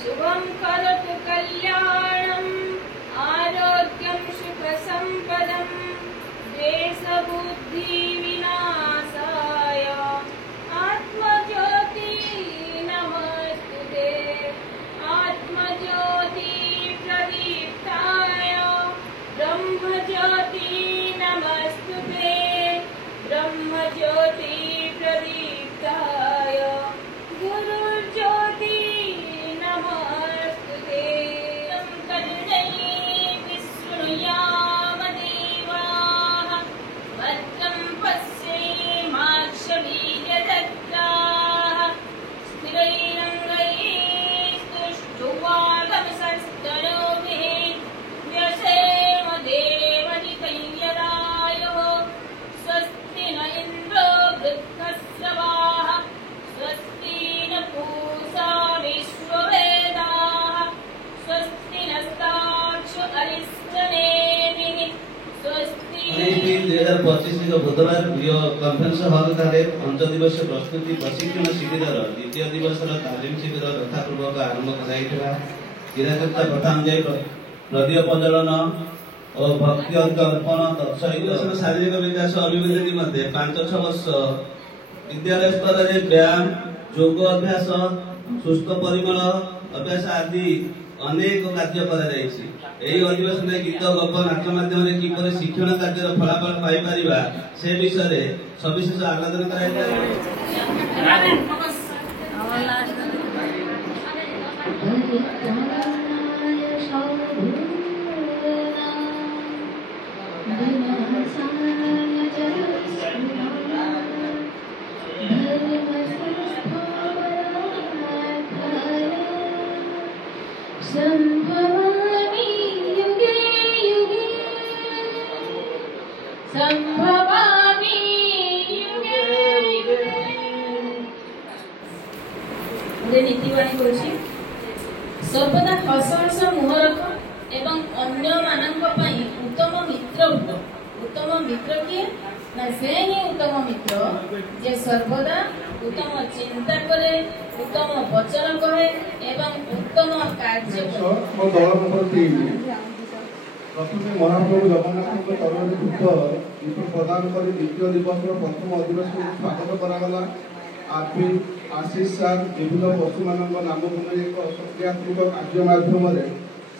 शुभं करोतु कल्याणं आरोग्यं सुखसम्पदं द्वेषबुद्धि विनाशाय आत्मज्योति नमस्तुते आत्मज्योति प्रदीप्ताय ब्रह्मज्योति नमस्तुते ब्रह्मज्योति प्रदीप्ताय गुरुज्योति नमस्तुते करुणै विष्णुयामदेवाः भद्रं पश्येमाक्षवीर्यदत्ताः स्थिरैरङ्गैस्तुष्टुवागमसंस्तनोभिः व्यसेम देवनितैयदायुः स्वस्ति न इन्द्रो वृद्धश्रवाः स्वस्ति न पूषा विश्ववेदाः स्वस्ति नस्ताक्षु अरिष्टनेमिः स्वस्ति 2025 बुधवार कन्फरेन्स हल ठारे 5 दिवसीय प्रस्तुति प्रशिक्षण शिविर द्वितीय दिवस तालीम शिविर यथापूर्वक आरंभ कराइला क्रीड़ाकर्ता प्रथम जाई प्रदीप प्रज्वलन और भक्ति अर्पण तत्सहित शारीरिक विकास अभिवृद्धि मध्य 5-6 वर्ष विद्यालय स्तर में व्यायाम योग अभ्यास सुस्थ परिमल अभ्यास आदि अनेक कार्य करा जायछि। एही अधिवेशन में गीत गप नाट्य माध्यम किपर शिक्षण कार्य फलाफल पाई परिबा से विषय सविशेष आलोचना कराइला। संभवामि युगे युगे संभवामि युगे युगे मुझे नीतिवाणी करूछि सर्वदा हस हस मुह रख एवं अन्य मानक पई उत्तम मित्र हुआ। उत्तम मित्र किए ना से ही उत्तम मित्र जे सर्वदा उत्तम चिंता करे उत्तम वचन कहे एवं उत्तम कार्य मो दल नंबर 3 प्रथमे महाप्रभु जगन्नाथ तरह दीप प्रदान कर द्वितीय दिवस प्रथम अधिवेशन स्वागत करागला। आशीष सार विभिन्न पशु मान नाम एक क्रियात्मक कार्य माध्यम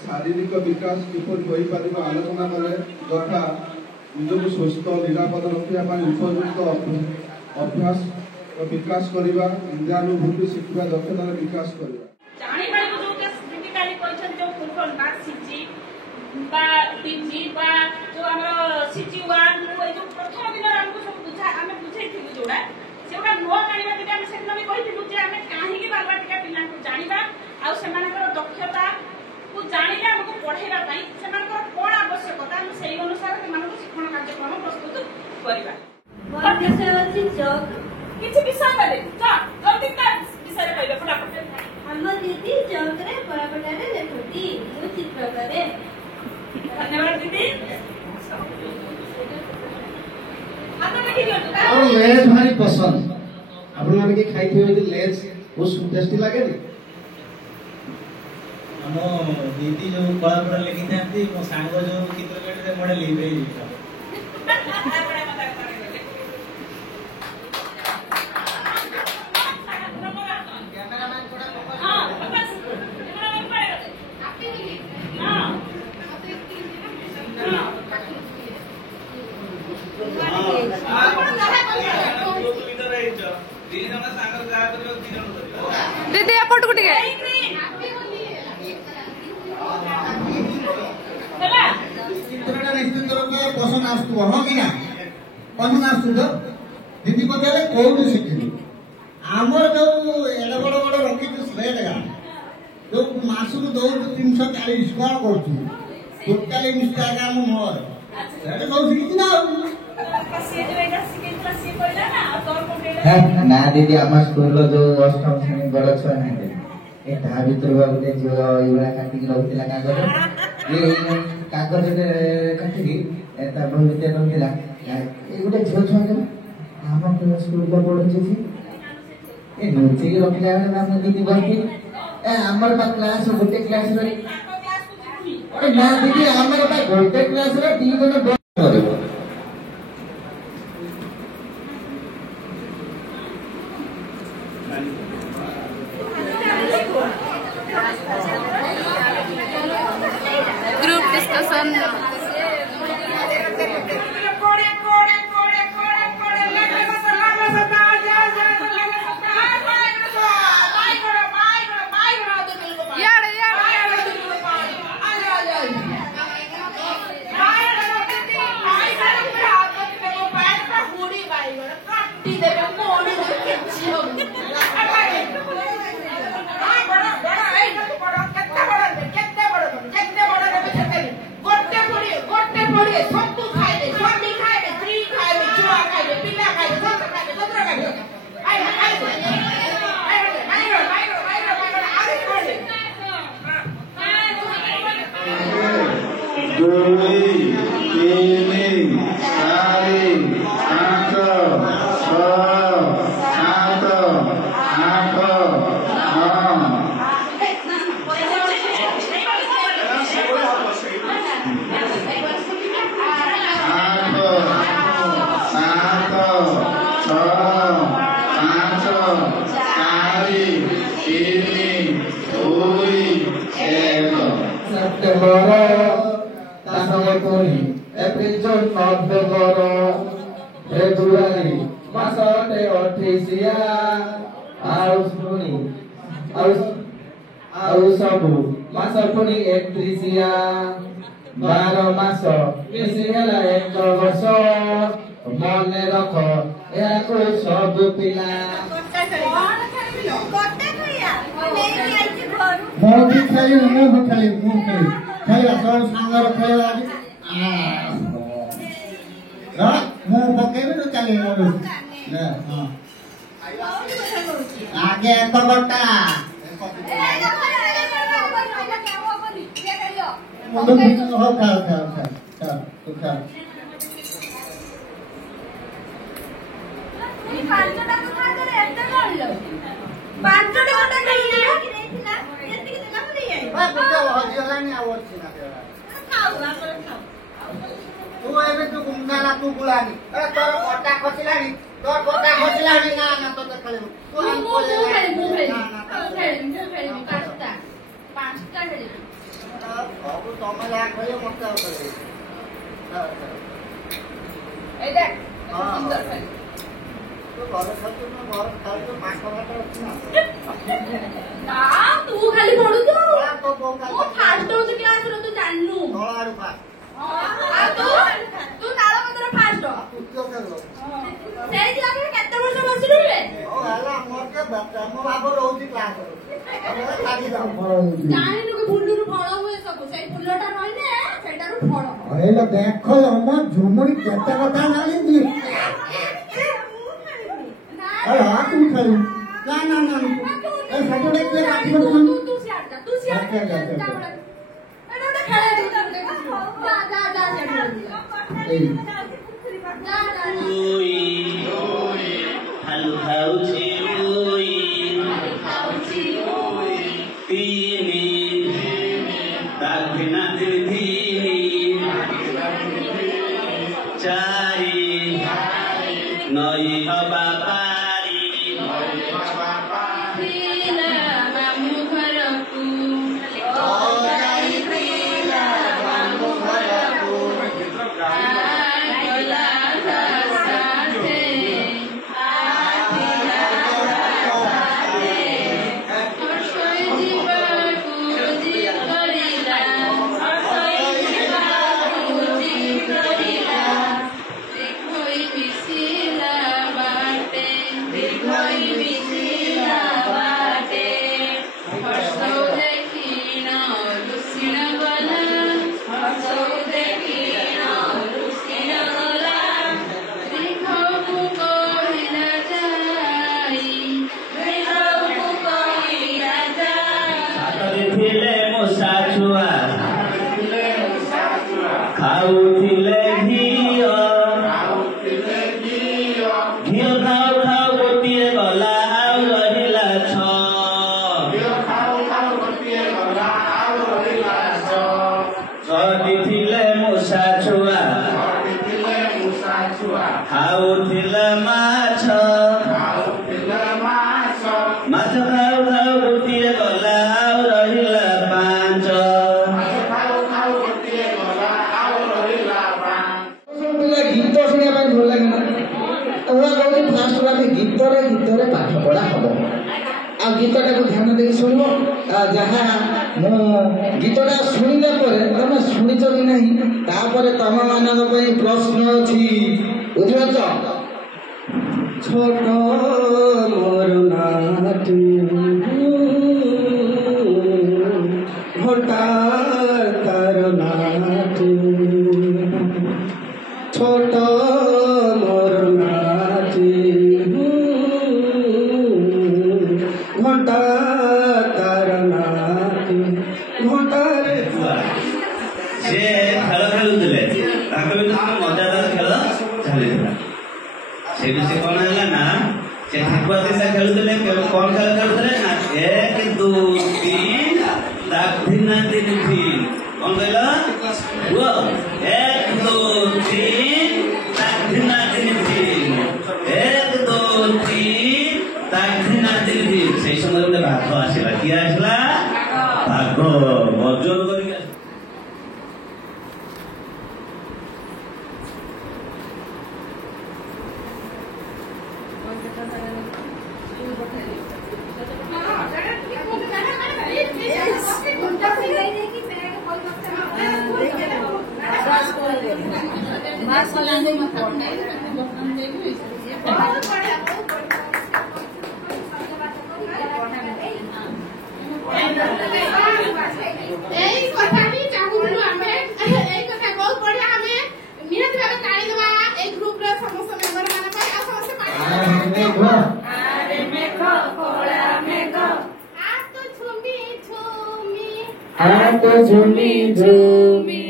शारीरिक विकास किपर हो आलोचना करे तथा निजक सुस्थ निरापद रखा उपयुक्त अभ्यास विकास करवा इंद्रियानुभूति शिखा दक्षतार विकास करवा दक्षता को जानिले हमको पढ़ेगा पई सेमानकर कोन आवश्यकता हम सेही अनुसार सेमानको शिक्षण कार्यक्रम प्रस्तुत करबा। मोर विषय अछि जग किछि विषय माने जा जल्दी का विषय कहबा फटाफट। हम दीदी जग रे परापटारे लेखती मु चित्र करे। धन्यवाद दीदी। आता देखि दियो और लेज भारी पसंद आपण माने के खाइथिबे कि लेज बहुत टेस्टी लागे नी। मो दीदी जो कलापड़ा लिखी थी मो सांग जो चित्रकला मॉडल लिखे दीदी एपट को टिके पसंद आसतु हाँ कि ना पसंद आसतु तो दीदी पचारे कौन शिखिलु आमर जो एड बड़ बड़ ଇସ୍ କଣ କରୁଛୁ ଟୋଟାଲି ଇନଷ୍ଟାଗ୍ରାମ ମୋର ସେଟା ସବୁ ଶିଖିଛି ନା ନା ଦିଦି ଆମ ସ୍କୁଲର ଯୋଉ ଅଷ୍ଟମ ଶ୍ରେଣୀ ବଡ ଛୁଆ ନାହାନ୍ତି ଏ ତା ଭିତରୁ ଗୋଟେ ଝିଅ ଏଇଭଳିଆ କାଟିକି ରହୁଥିଲା କାଗଜ କାଗଜରେ କାଟିକି ତା ବହି ଭିତରେ ରହୁଥିଲା ଏ ଗୋଟେ ଝିଅ ଛୁଆ ଆମ ସ୍କୁଲରେ ପଢୁଛି ଏ ନୁଚିକି ରଖିଲା ବେଳେ ଆମେ ଦିଦି ବସି ଆମର ବା କ୍ଲାସ ଗୋଟେ କ୍ଲାସ ନା ଦିଦି ଆମର ବା ଗୋଟେ କ୍ଲାସରେ 2 ଜଣ କରିବ group discussion Every June of February, February, Masate Otisia, Ausuni, Ausabu, Masapuni Etrisia, Baro Maso, Misihela Endoverso, Mone Roko, Eaku Sobu Pila. Mogi Kali, Kaya kalau sangar kaya mau pakai itu cari dulu. Lagi itu kota. Untuk itu hotel. Ini pancoda tu kan ada ente lolo. Pancoda ada ni ya? Nanti kita nak ni ya. Betul, hotel ni awak sih nak. Tahu lah kalau tahu. Tu ଏବେ ତୁ ଗୁଙ୍ଗାଲା ତୁ ବୁଲାନି ତୋର କଟା ଖସିଲାଣି ତୋର କଟା ଖସିଲାଣି ନା ନା ତୋତେ ଖେଳିବୁ ତୁ ମୁଁ ଖେଳିବି ପାଞ୍ଚଟା ଖେଳିବି ସବୁ ତମେ ଯାହା ଖେଳିବ ମତେ ଆଉ ଖେଳିବି ଏଇ ଦେଖ ସୁନ୍ଦର ଖେଳି ତୁ ଘରେ ଖେଳୁଛୁ ନା ଘରେ ଖେଳୁଛୁ ପାଠ ପାଠ ଅଛି ନା ତୁ ଖାଲି ପଢୁଛୁ ତୋ ବୋଉ ମୁଁ ଫାଷ୍ଟ ହଉଛି କ୍ଲାସରେ ତୁ ଜାଣିନୁ ତଳ ଆଡୁ ପା ତୁ ତାଳପତ୍ର ଫାଷ୍ଟ ସେଇ କ୍ଲାସରେ କେତେ ବର୍ଷ ବସିଲୁ ରେ ହେଲା ମୋର କେ ମୋ ବାବୁ ରହୁଛି କ୍ଲାସରେ ଜାଣିନୁ କି ଫୁଲରୁ ଫଳ ହୁଏ ସବୁ ସେଇ ଫୁଲଟା ରହିଲେ ସେଇଟାରୁ ଫଳ ଏଇଟା ଦେଖ ଆମ ଝୁମୁରି କେତେ କଥା ଜାଣିଛି ତୁ ଖେଳିବୁ ନା ସବୁବେଳେ କିଏ ରାତି ତୁ ସିଆଡେ ହାଲୁ ଖାଉଛି ତିନି ଦାଘିନା ତିନି ଚାରି ନଈ ହବା ପାରି ମାମୁଁ ଘରକୁ गीतटा को ध्यान देके सुनो जहाँ मु गीतटा सुनिला परे तमे सुनिछ कि नहीं तापरे तम मानक पई प्रश्न अछि बुझिछ छोट मोर नाटी घोटा तार नाटी छोट मोर नाटी घोटा तार नाटी घोटा रे से खेल खेलुले ताके भी मजादार खेल चलिला से कौन है ना से ठाकुआ से खेलुले कौन खेल खेलुले ना 1 2 3 दाखिना दिन थी कौन कहला वो 1 2 3 दाखिना दिन थी 1 2 3 दाखिना दिन थी से समय रे भाग आसीला किया आसीला भाग वजन करी झूमी झूमी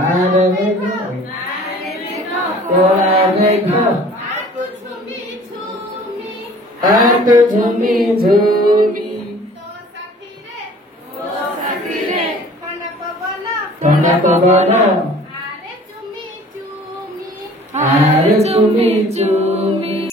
आरे मेघ कोला मेघ आत झूमी झूमी ठंडा पवन आरे चुमी चुमी